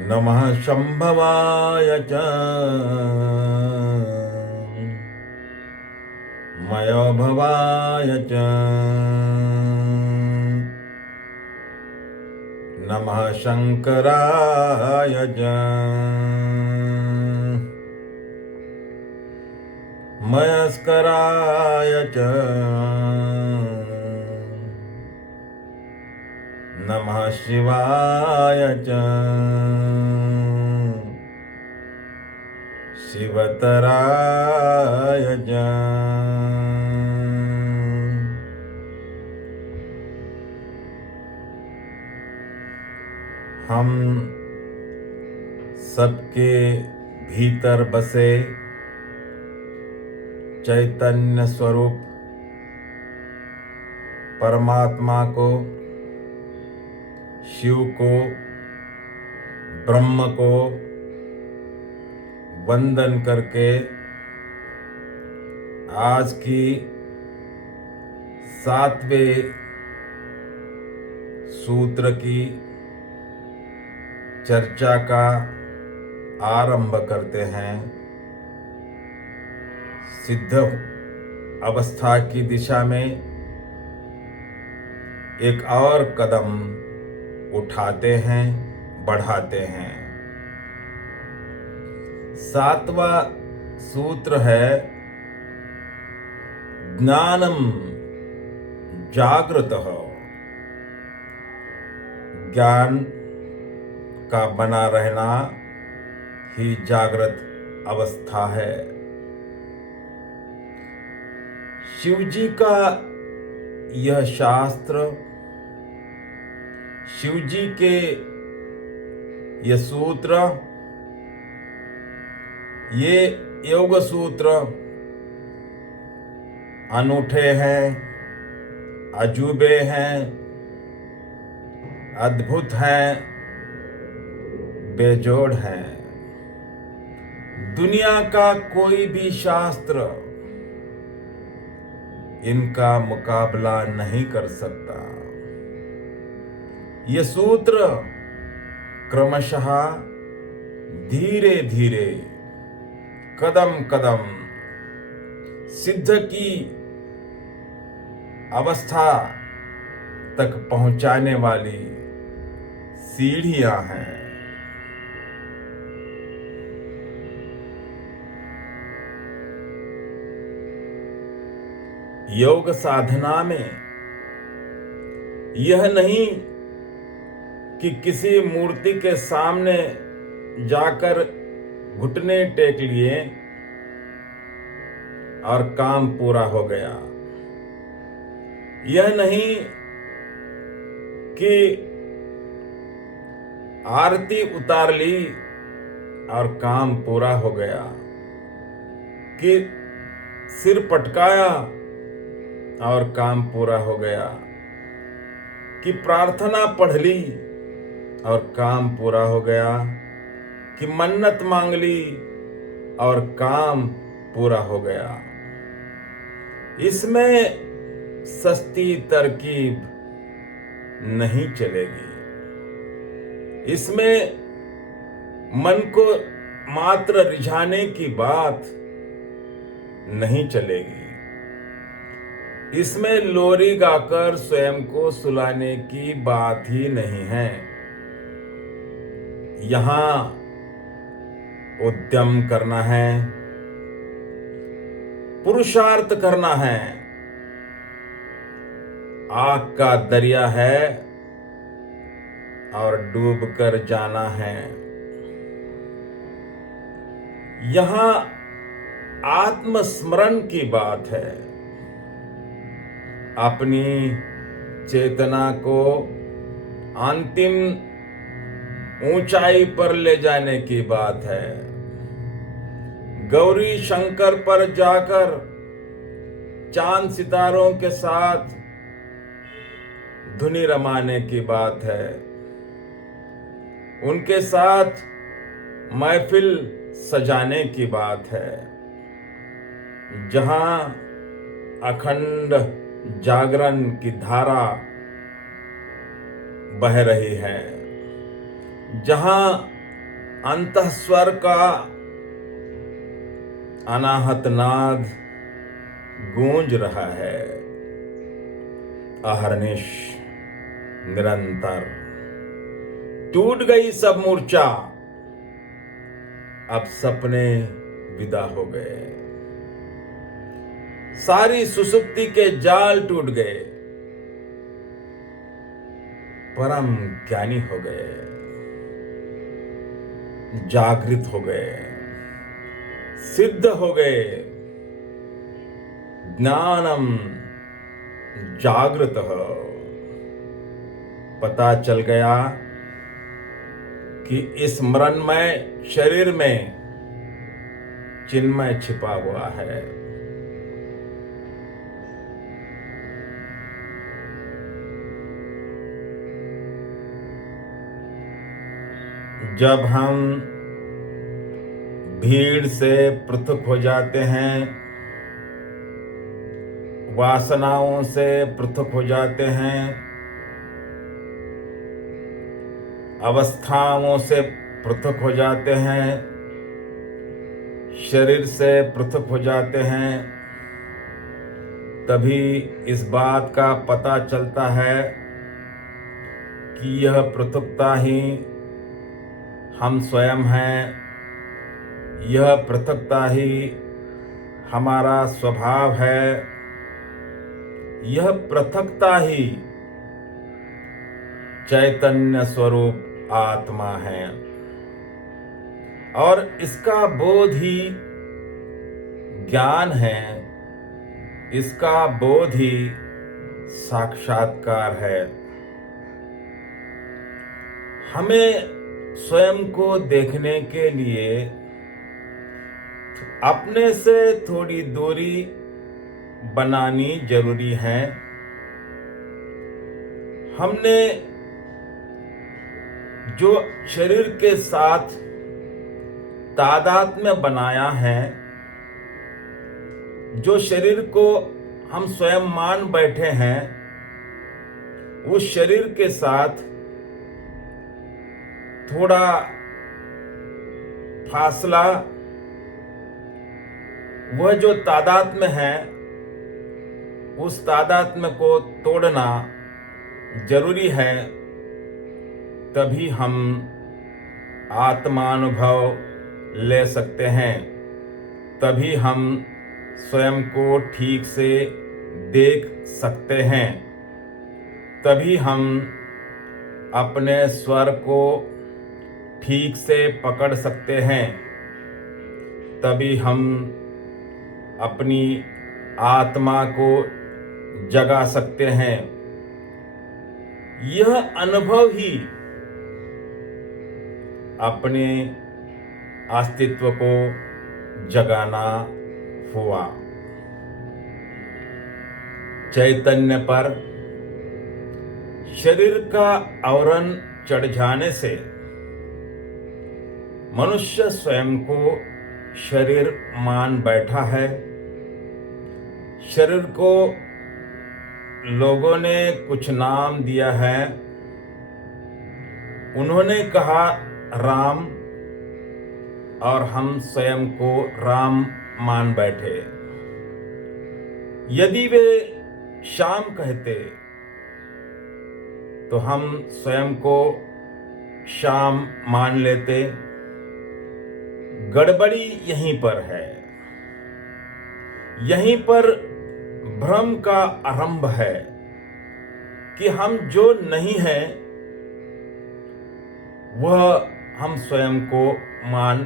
नमः शंभवाय च मयोभवाय च नमः शंकराय च मयस्कराय च नमः शिवाय च शिवतराय च। हम सबके भीतर बसे चैतन्य स्वरूप परमात्मा को, शिव को, ब्रह्म को वंदन करके आज की 7वें सूत्र की चर्चा का आरंभ करते हैं। सिद्ध अवस्था की दिशा में एक और कदम उठाते हैं, बढ़ाते हैं। 7वां सूत्र है ज्ञानम जागृतः। ज्ञान का बना रहना ही जागृत अवस्था है। शिवजी का यह शास्त्र, शिवजी के ये सूत्र, ये योग सूत्र अनूठे हैं, अजूबे हैं, अद्भुत हैं, बेजोड़ हैं। दुनिया का कोई भी शास्त्र इनका मुकाबला नहीं कर सकता। ये सूत्र क्रमशः धीरे धीरे कदम कदम सिद्ध की अवस्था तक पहुंचाने वाली सीढ़ियां हैं। योग साधना में यह नहीं कि किसी मूर्ति के सामने जाकर घुटने टेक लिए और काम पूरा हो गया। यह नहीं कि आरती उतार ली और काम पूरा हो गया, कि सिर पटकाया और काम पूरा हो गया, कि प्रार्थना पढ़ ली और काम पूरा हो गया, कि मन्नत मांग ली और काम पूरा हो गया। इसमें सस्ती तरकीब नहीं चलेगी। इसमें मन को मात्र रिझाने की बात नहीं चलेगी। इसमें लोरी गाकर स्वयं को सुलाने की बात ही नहीं है। यहां उद्यम करना है, पुरुषार्थ करना है। आग का दरिया है और डूब कर जाना है। यहां आत्मस्मरण की बात है। अपनी चेतना को अंतिम ऊंचाई पर ले जाने की बात है। गौरी शंकर पर जाकर चांद सितारों के साथ धुनी रमाने की बात है। उनके साथ महफिल सजाने की बात है। जहां अखंड जागरण की धारा बह रही है, जहां अंतःस्वर का अनाहत नाद गूंज रहा है, अहर्निश निरंतर। टूट गई सब मूर्छा, अब सपने विदा हो गए, सारी सुसुप्ति के जाल टूट गए, परम ज्ञानी हो गए, जागृत हो गए, सिद्ध हो गए। ज्ञानम जागृत हो, पता चल गया कि इस मरणमय शरीर में चिन्मय छिपा हुआ है। जब हम भीड़ से पृथक हो जाते हैं, वासनाओं से पृथक हो जाते हैं, अवस्थाओं से पृथक हो जाते हैं, शरीर से पृथक हो जाते हैं, तभी इस बात का पता चलता है कि यह पृथकता ही हम स्वयं हैं, यह पृथकता ही हमारा स्वभाव है, यह पृथकता ही चैतन्य स्वरूप आत्मा है और इसका बोध ही ज्ञान है, इसका बोध ही साक्षात्कार है। हमें स्वयं को देखने के लिए अपने से थोड़ी दूरी बनानी जरूरी है। हमने जो शरीर के साथ तादात्म्य बनाया है, जो शरीर को हम स्वयं मान बैठे हैं, उस शरीर के साथ थोड़ा फासला, वह जो तादात्म्य है उस तादात्म्य को तोड़ना जरूरी है। तभी हम आत्मानुभव ले सकते हैं, तभी हम स्वयं को ठीक से देख सकते हैं, तभी हम अपने स्वर को ठीक से पकड़ सकते हैं, तभी हम अपनी आत्मा को जगा सकते हैं। यह अनुभव ही अपने अस्तित्व को जगाना हुआ। चैतन्य पर शरीर का आवरण चढ़ जाने से मनुष्य स्वयं को शरीर मान बैठा है। शरीर को लोगों ने कुछ नाम दिया है, उन्होंने कहा राम, और हम स्वयं को राम मान बैठे। यदि वे श्याम कहते तो हम स्वयं को श्याम मान लेते। गड़बड़ी यहीं पर है, यहीं पर भ्रम का आरंभ है कि हम जो नहीं हैं वह हम स्वयं को मान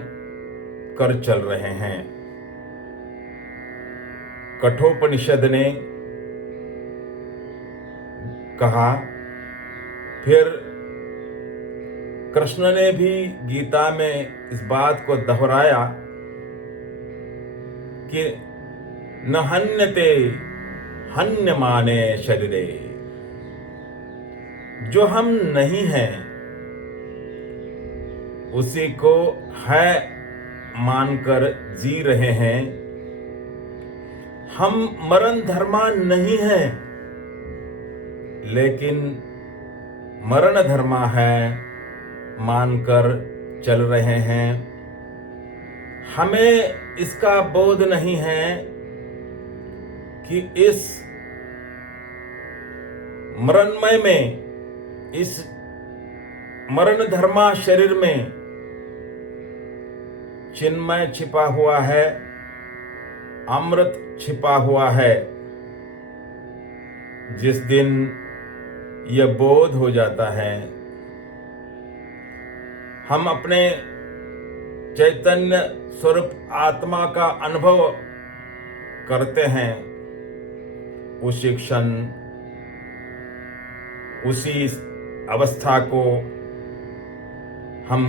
कर चल रहे हैं। कठोपनिषद ने कहा, फिर कृष्ण ने भी गीता में इस बात को दोहराया कि न हन्यते हन्यमाने शरीरे। जो हम नहीं हैं उसी को है मानकर जी रहे हैं। हम मरण धर्मा नहीं हैं, लेकिन मरण धर्मा है मानकर चल रहे हैं, हमें इसका बोध नहीं है कि इस मरणमय में, इस मरण धर्मा शरीर में चिन्मय छिपा हुआ है, अमृत छिपा हुआ है। जिस दिन यह बोध हो जाता है, हम अपने चैतन्य स्वरूप आत्मा का अनुभव करते हैं, उसी क्षण, उसी अवस्था को हम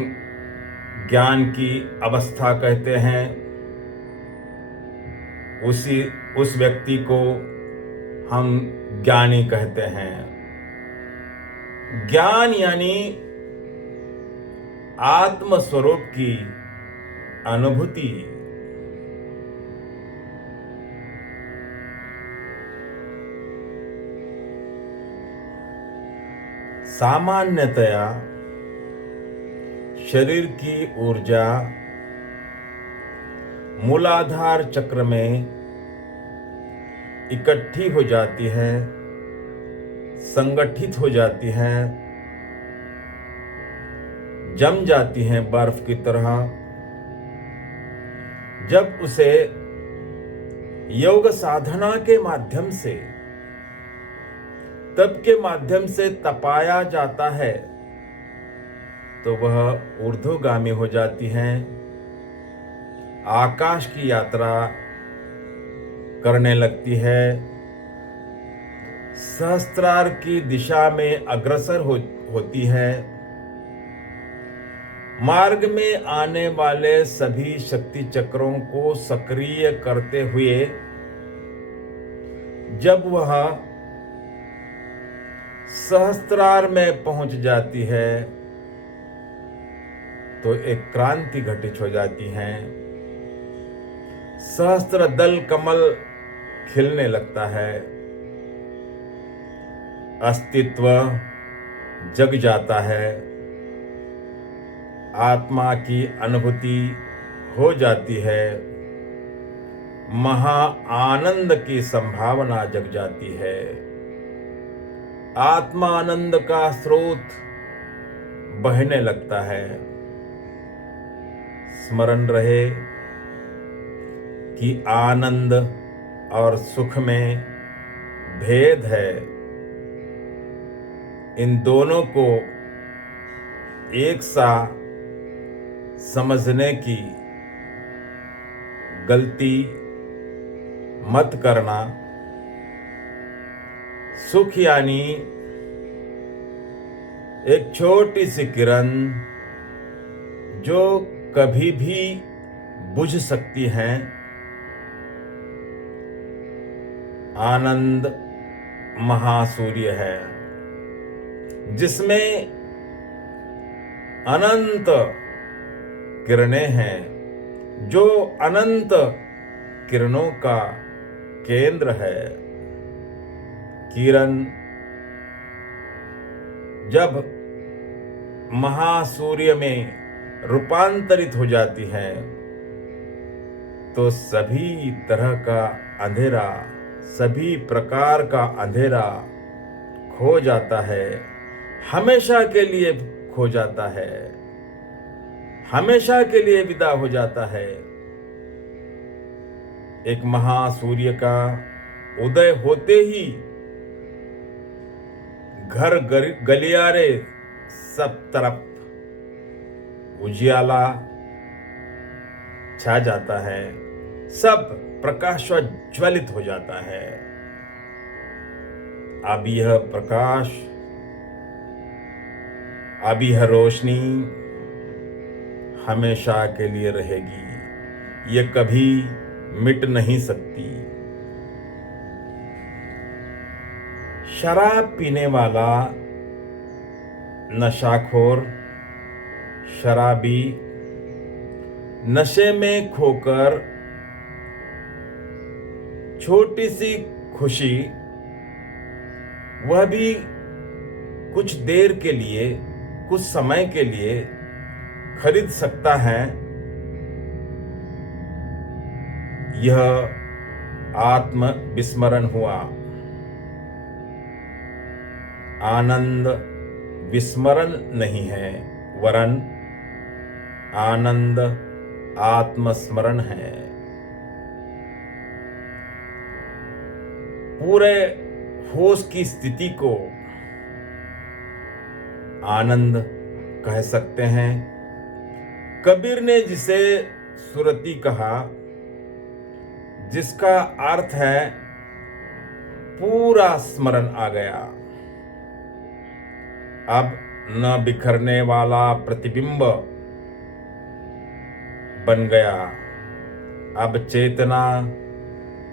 ज्ञान की अवस्था कहते हैं। उस व्यक्ति को हम ज्ञानी कहते हैं। ज्ञान यानी आत्म स्वरूप की अनुभूति। सामान्यतया शरीर की ऊर्जा मूलाधार चक्र में इकट्ठी हो जाती है, संगठित हो जाती है, जम जाती हैं बर्फ की तरह। जब उसे योग साधना के माध्यम से, तप के माध्यम से तपाया जाता है, तो वह ऊर्ध्वगामी हो जाती हैं, आकाश की यात्रा करने लगती है, सहस्त्रार की दिशा में अग्रसर होती है। मार्ग में आने वाले सभी शक्ति चक्रों को सक्रिय करते हुए जब वह सहस्त्रार में पहुंच जाती है, तो एक क्रांति घटित हो जाती है। सहस्त्र दल कमल खिलने लगता है, अस्तित्व जग जाता है, आत्मा की अनुभूति हो जाती है, महा आनंद की संभावना जग जाती है। आत्मा आनंद का स्रोत बहने लगता है। स्मरण रहे कि आनंद और सुख में भेद है। इन दोनों को एक सा समझने की गलती मत करना। सुख यानी एक छोटी सी किरण जो कभी भी बुझ सकती है। आनंद महासूर्य है जिसमें अनंत किरणें हैं, जो अनंत किरणों का केंद्र है। किरण जब महासूर्य में रूपांतरित हो जाती है तो सभी तरह का अंधेरा, सभी प्रकार का अंधेरा खो जाता है, हमेशा के लिए खो जाता है, हमेशा के लिए विदा हो जाता है। एक महासूर्य का उदय होते ही घर गलियारे सब तरफ उजियाला छा जाता है, सब प्रकाशोज्वलित हो जाता है। अब यह प्रकाश, अब यह रोशनी हमेशा के लिए रहेगी, ये कभी मिट नहीं सकती। शराब पीने वाला नशाखोर शराबी नशे में खोकर छोटी सी खुशी, वह भी कुछ देर के लिए, कुछ समय के लिए खरीद सकता है, यह आत्म विस्मरण हुआ। आनंद विस्मरण नहीं है, वरन आनंद आत्मस्मरण है। पूरे होश की स्थिति को आनंद कह सकते हैं। कबीर ने जिसे सुरती कहा, जिसका अर्थ है पूरा स्मरण आ गया। अब न बिखरने वाला प्रतिबिंब बन गया, अब चेतना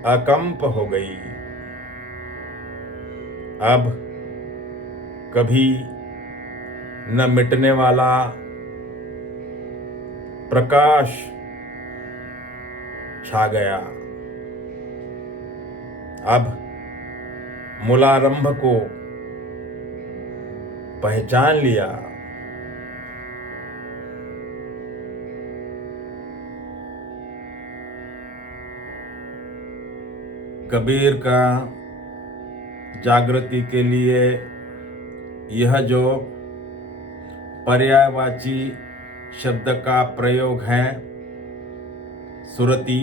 अकंप हो गई। अब कभी न मिटने वाला प्रकाश छा गया। अब मूलारंभ को पहचान लिया। कबीर का जागृति के लिए यह जो पर्यायवाची शब्द का प्रयोग है, सुरति,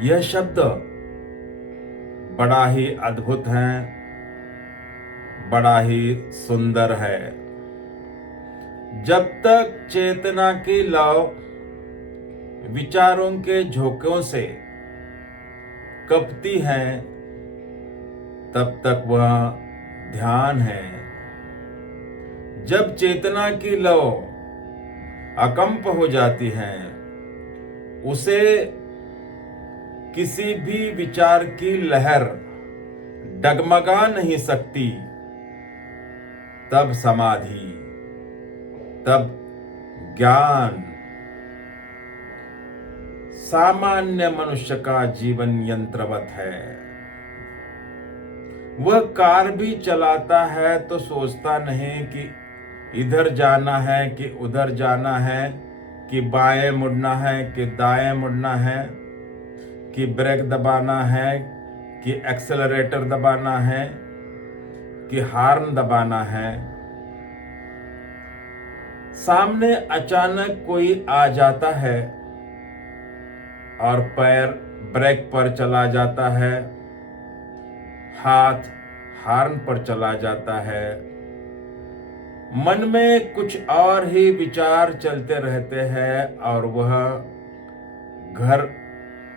यह शब्द बड़ा ही अद्भुत है, बड़ा ही सुंदर है। जब तक चेतना की लौ विचारों के झोंकों से कपती है, तब तक वह ध्यान है। जब चेतना की लौ अकंप हो जाती है, उसे किसी भी विचार की लहर डगमगा नहीं सकती। तब समाधि, तब ज्ञान। सामान्य मनुष्य का जीवन यंत्रवत है। वह कार भी चलाता है तो सोचता नहीं कि इधर जाना है कि उधर जाना है, कि बाएं मुड़ना है कि दाएं मुड़ना है, कि ब्रेक दबाना है कि एक्सेलरेटर दबाना है, कि हॉर्न दबाना है। सामने अचानक कोई आ जाता है और पैर ब्रेक पर चला जाता है, हाथ हॉर्न पर चला जाता है। मन में कुछ और ही विचार चलते रहते हैं और वह घर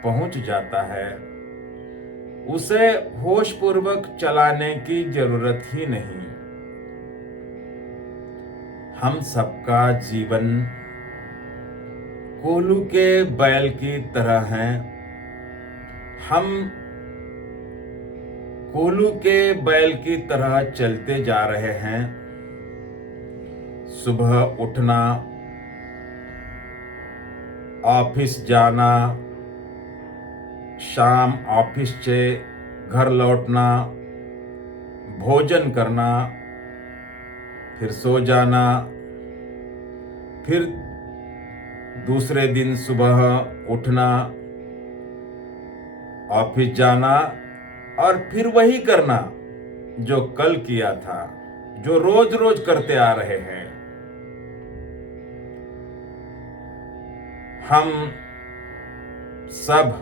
पहुंच जाता है। उसे होशपूर्वक चलाने की जरूरत ही नहीं। हम सबका जीवन कोल्हू के बैल की तरह है। हम कोल्हू के बैल की तरह चलते जा रहे हैं। सुबह उठना, ऑफिस जाना, शाम ऑफिस से घर लौटना, भोजन करना, फिर सो जाना, फिर दूसरे दिन सुबह उठना, ऑफिस जाना और फिर वही करना जो कल किया था, जो रोज रोज करते आ रहे हैं। हम सब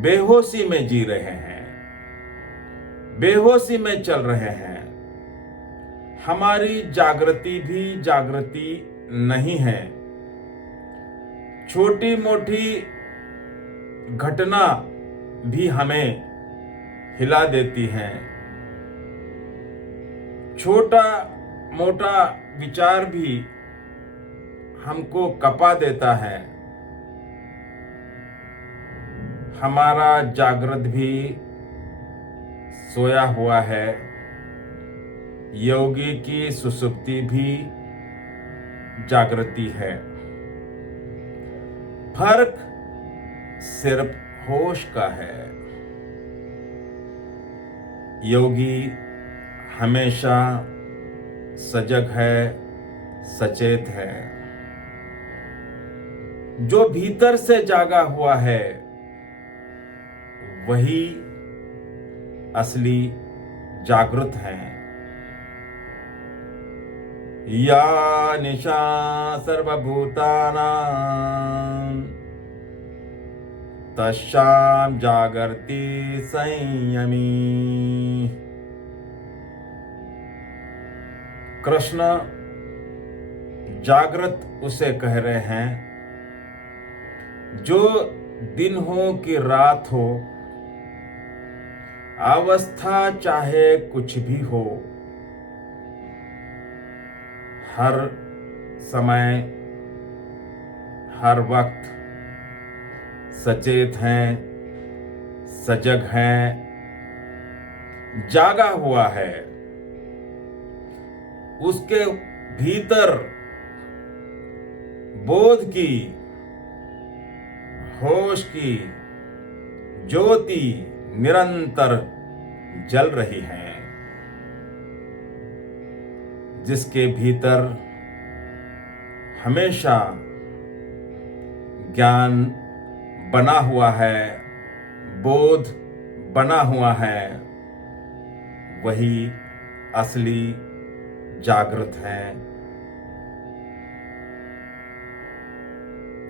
बेहोशी में जी रहे हैं, बेहोशी में चल रहे हैं। हमारी जागृति भी जागृति नहीं है। छोटी मोटी घटना भी हमें हिला देती हैं। छोटा मोटा विचार भी हमको कपा देता है। हमारा जागृत भी सोया हुआ है। योगी की सुसुप्ति भी जागृति है। फर्क सिर्फ होश का है। योगी हमेशा सजग है, सचेत है। जो भीतर से जागा हुआ है वही असली जागृत है। या निशा सर्वभूतानां तस्यां जागर्ति संयमी। कृष्ण जागृत उसे कह रहे हैं जो दिन हो कि रात हो, अवस्था चाहे कुछ भी हो, हर समय हर वक्त सचेत हैं, सजग हैं, जागा हुआ है। उसके भीतर बोध की, होश की ज्योति निरंतर जल रही है। जिसके भीतर हमेशा ज्ञान बना हुआ है, बोध बना हुआ है, वही असली जागृत है।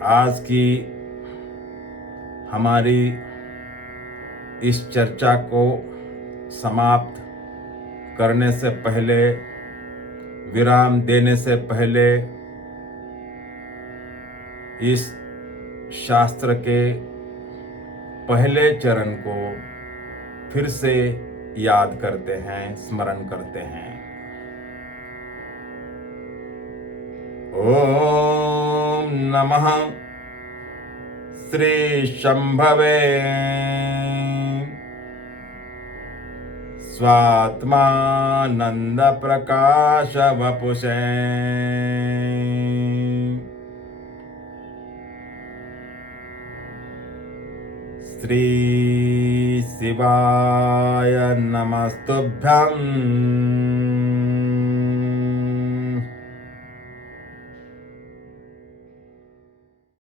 आज की हमारी इस चर्चा को समाप्त करने से पहले, विराम देने से पहले, इस शास्त्र के पहले चरण को फिर से याद करते हैं, स्मरण करते हैं। ओम नमः श्री शंभवे स्वात्मानंद प्रकाश वपुषे। श्री शिवाय नमस्तुभ्यं।